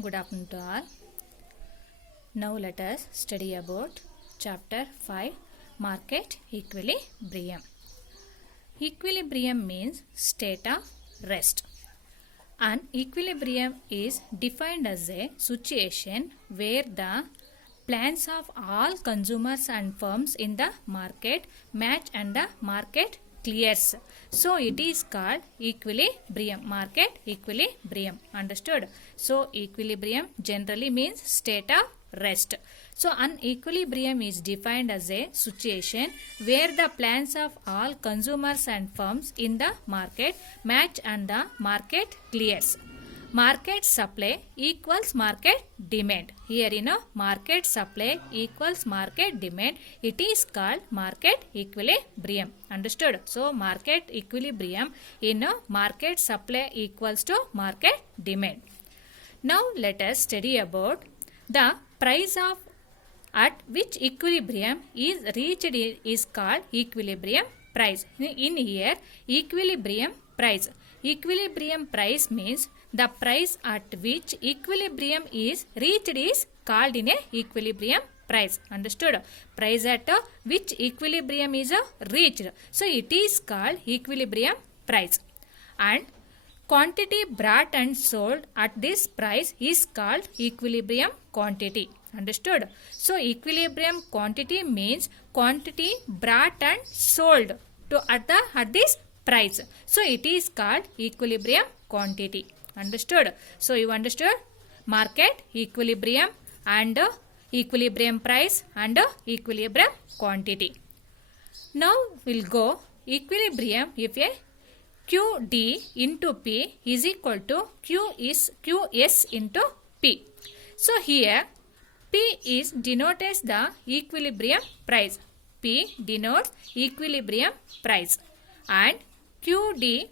Good afternoon to all. Now let us study about chapter 5, Market Equilibrium. Equilibrium means state of rest. An equilibrium is defined as a situation where the plans of all consumers and firms in the market match and the market clears. So it is called equilibrium, market equilibrium. Understood? So equilibrium generally means state of rest. So an equilibrium is defined as a situation where the plans of all consumers and firms in the market match and the market clears. Market supply equals market demand. Here market supply equals market demand. It is called market equilibrium. Understood? So market equilibrium in market supply equals to market demand. Now let us study about the price of at which equilibrium is reached is called equilibrium price. In here equilibrium price. Equilibrium price means the price at which equilibrium is reached is called in a equilibrium price. Understood? Price at which equilibrium is reached. So it is called equilibrium price. And quantity brought and sold at this price is called equilibrium quantity. Understood? So equilibrium quantity means quantity brought and sold to at this price. So it is called equilibrium quantity. Understood? So you understood market equilibrium and equilibrium price and equilibrium quantity. Now we'll go equilibrium if a QD into P is equal to QS into P. So here P is denotes the equilibrium price. P denotes equilibrium price and QD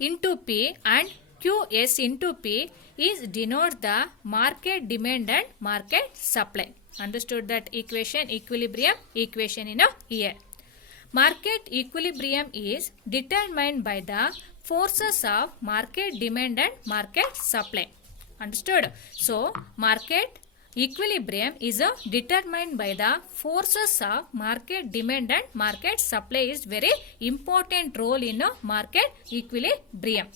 into P and QS into P is denote the market demand and market supply. Understood that equation, equilibrium equation in here. Market equilibrium is determined by the forces of market demand and market supply. Understood? So market equilibrium is determined by the forces of market demand and market supply is very important role in market equilibrium.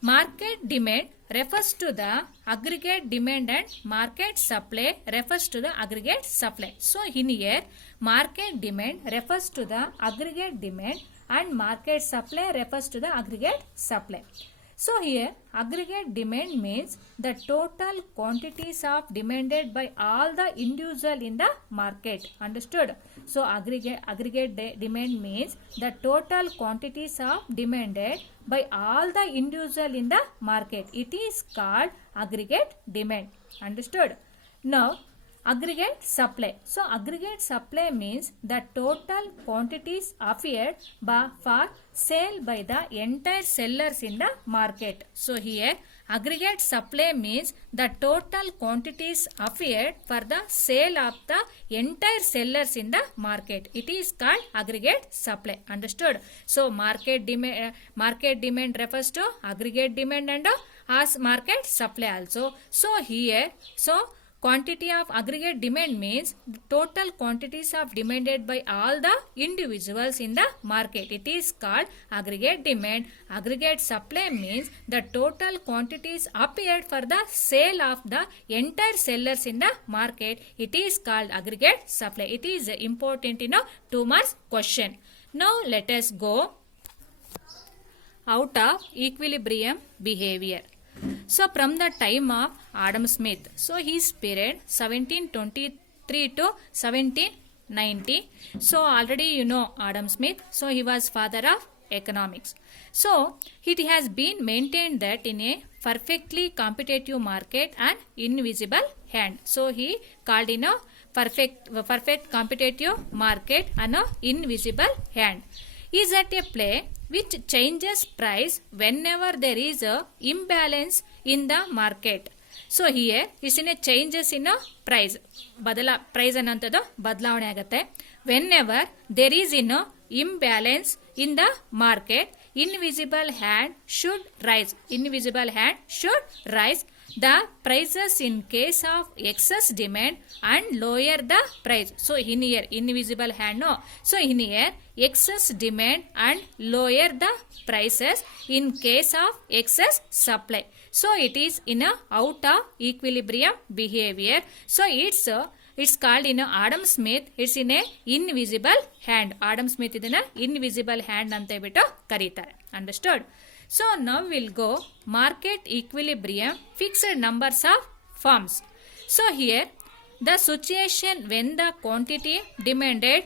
Market demand refers to the aggregate demand and market supply refers to the aggregate supply. So in here market demand refers to the aggregate demand and market supply refers to the aggregate supply. So here aggregate demand means the total quantities of demanded by all the individual in the market. Understood? So aggregate demand means the total quantities of demanded by all the individual in the market. It is called aggregate demand. Understood? Now aggregate supply. So aggregate supply means the total quantities offered for sale by the entire sellers in the market. So here aggregate supply means the total quantities offered for the sale of the entire sellers in the market. It is called aggregate supply. Understood? So market demand refers to aggregate demand and as market supply also. So here quantity of aggregate demand means total quantities of demanded by all the individuals in the market. It is called aggregate demand. Aggregate supply means the total quantities appeared for the sale of the entire sellers in the market. It is called aggregate supply. It is important in a 2 marks question. Now let us go out of equilibrium behavior. So from the time of Adam Smith, so his period 1723 to 1790. So already you know Adam Smith, so he was father of economics. So it has been maintained that in a perfectly competitive market an invisible hand. So he called in a perfect competitive market an invisible hand is at a play which changes price whenever there is a imbalance in the market. So here is in a changes in a price. Price ಅನ್ನೋಂಥದ್ದು ಬದಲಾವಣೆ ಆಗುತ್ತೆ. Whenever there is in a imbalance in the market invisible hand should rise. Invisible hand should rise the prices in case of excess demand and lower the price. So in here invisible hand no. So in here excess demand and lower the prices in case of excess supply. So it is in a out of equilibrium behavior. So it's called in Adam Smith. It's in a invisible hand. Adam Smith idana invisible hand ante biಟ್ಟು ಕರೀತಾರೆ. Understood? So now we'll go market equilibrium fixed numbers of firms. So here the situation when the quantity demanded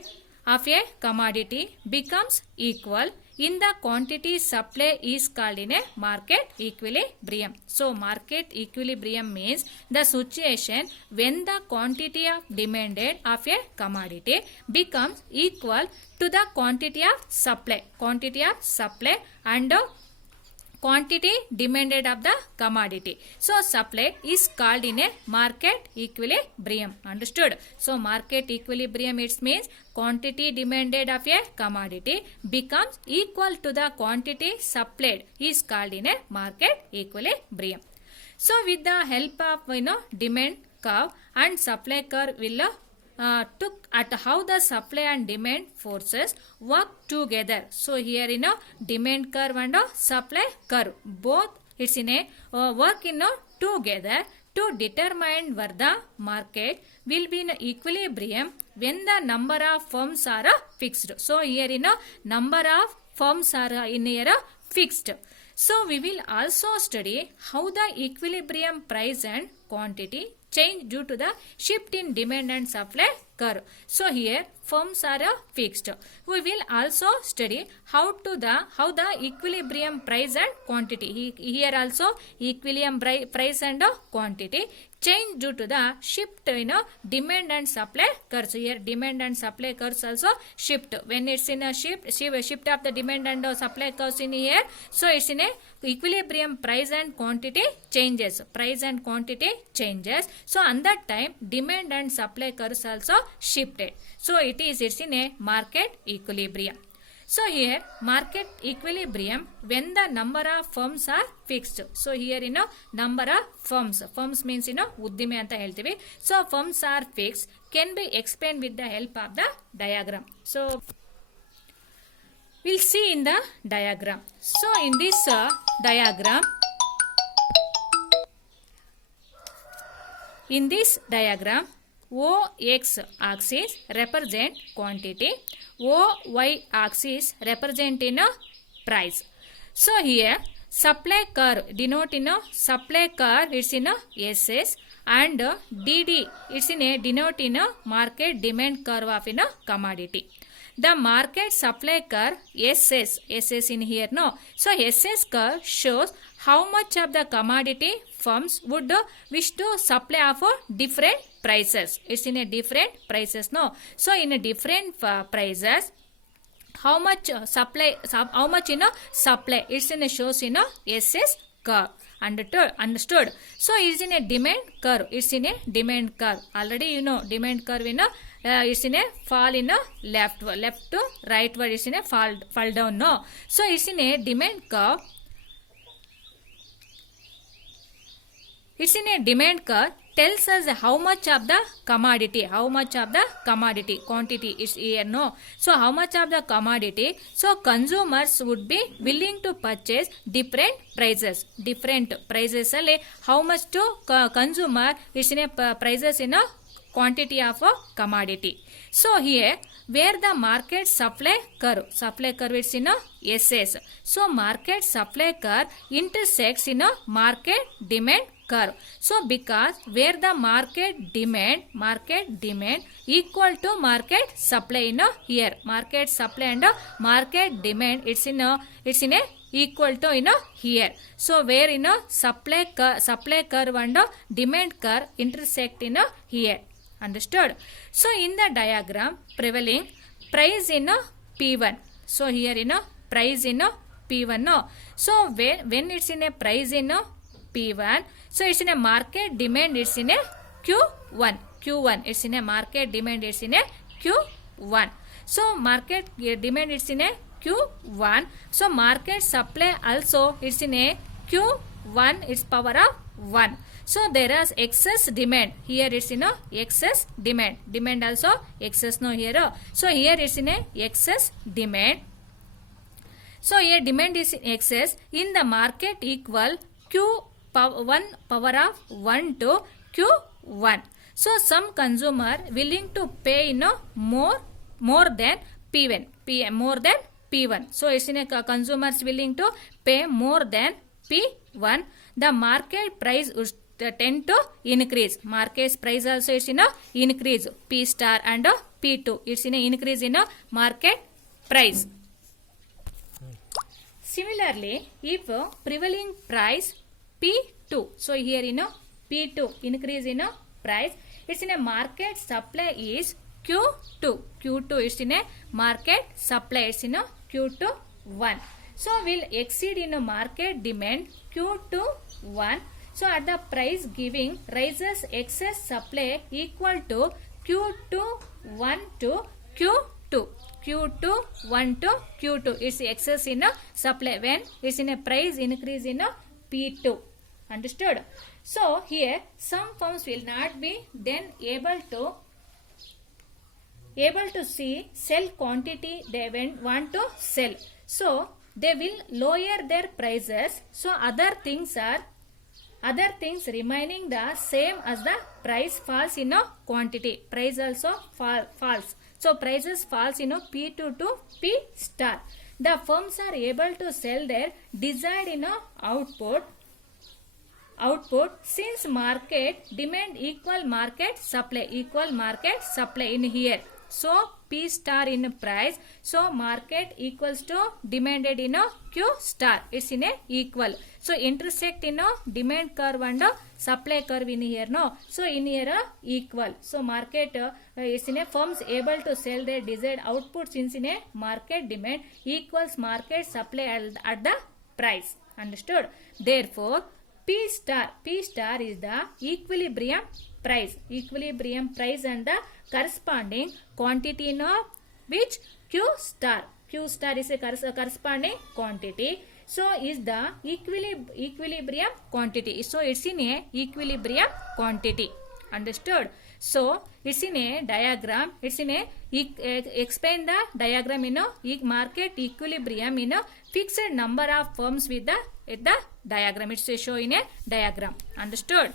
of a commodity becomes equal in the quantity supply is called in a market equilibrium. So market equilibrium means the situation when the quantity of demanded of a commodity becomes equal to the quantity of supply. Quantity of supply and quantity demanded of the commodity. So supply is called in a market equilibrium. Understood? So market equilibrium it means quantity demanded of a commodity becomes equal to the quantity supplied is called in a market equilibrium. So with the help of demand curve and supply curve will took at how the supply and demand forces work together. So here demand curve and supply curve both it's in a work together to determine where the market will be in equilibrium when the number of firms are fixed. So here number of firms are in here fixed. So we will also study how the equilibrium price and quantity change due to the shift in demand and supply curve. So here firms are fixed. We will also study how the equilibrium price and quantity. Here also equilibrium price and quantity change due to the shift demand and supply curves. So here demand and supply curves also shift. When it's in a shift of the demand and supply curves in here, so it's in a equilibrium price and quantity changes. Price and quantity changes. So on that time demand and supply curves also shifted. So it's in a market equilibrium. So here market equilibrium when the number of firms are fixed. So here number of firms means uddime anta heltivi. So firms are fixed can be explained with the help of the diagram. So we'll see in the diagram. So in this diagram OX axis represent quantity, OY axis represent price. So here supply curve denote supply curve it's SS and DD it's denote market demand curve of commodity. The market supply curve SS in here no. So SS curve shows how much of the commodity firms would wish to supply of different prices. It's in a different prices no. So in a different prices how much supply it's in a shows SS curve. Understood? So it's in a demand curve. It's in a demand curve. Already demand curve it's in a fall left to right word. It's in a fall down no. So it's in a demand curve. It's in a demand curve tells us how much of the commodity quantity is here no. So how much of the commodity so consumers would be willing to purchase different prices ಅಲ್ಲಿ how much to consumer is in a prices in a quantity of a commodity. So here where the market supply curve is in SS. So market supply curve intersects in a market demand curve. So because where the market demand equal to market supply here market supply and market demand it's in a equal to here. So where supply curve and demand curve intersect here. Understood? So in the diagram prevailing price P1. So here price P1 no. So when it's in a price P1, so it's in a market demand it's in a Q1. It's in a market demand it's in a Q1. So market demand it's in a Q1. So market supply also it's in a Q1, its power of 1. So there is excess demand. Here it's in a excess demand. Demand also excess no here. So here it's in a excess demand. So here demand is in excess in the market equal Q1 power of 1 to Q1. So some consumer willing to pay more than P1, more than P1. So it's in a consumers willing to pay more than P1. The market price would tend to increase. Market price also is in a increase. P star and P2. It's in a increase in a market price. Similarly, if prevailing price P2, so here P2 increase in price, it's in a market supply is Q2. Q2 is in a market supply, it's in a Q2 1. So will exceed in a market demand Q2 1. So at the price giving rises excess supply equal to Q2 1 to Q2. Q2 1 to Q2 is excess in a supply when it's in a price increase in a P2. Understood? So here some firms will not be then able to see sell quantity they want to sell. So they will lower their prices. So other things remaining the same as the price falls in a quantity. Price also falls. So prices falls in a P2 to P star. The firms are able to sell their desired output since market demand equal market supply in here. So P star in price. So market equals to demanded in a Q star. It's in a equal. So intersect in a demand curve and a supply curve in here. No. So in here equal. So market is in a firms able to sell their desired output since in a market demand equals market supply at the price. Understood? Therefore P star is the equilibrium price and the corresponding quantity in which Q star is a corresponding quantity. So is the equilibrium quantity. So it's in a equilibrium quantity. Understood? So it's in a diagram. It's in a explain the diagram in a market equilibrium in a fixed number of firms with the diagram. It's shown in a diagram. Understood?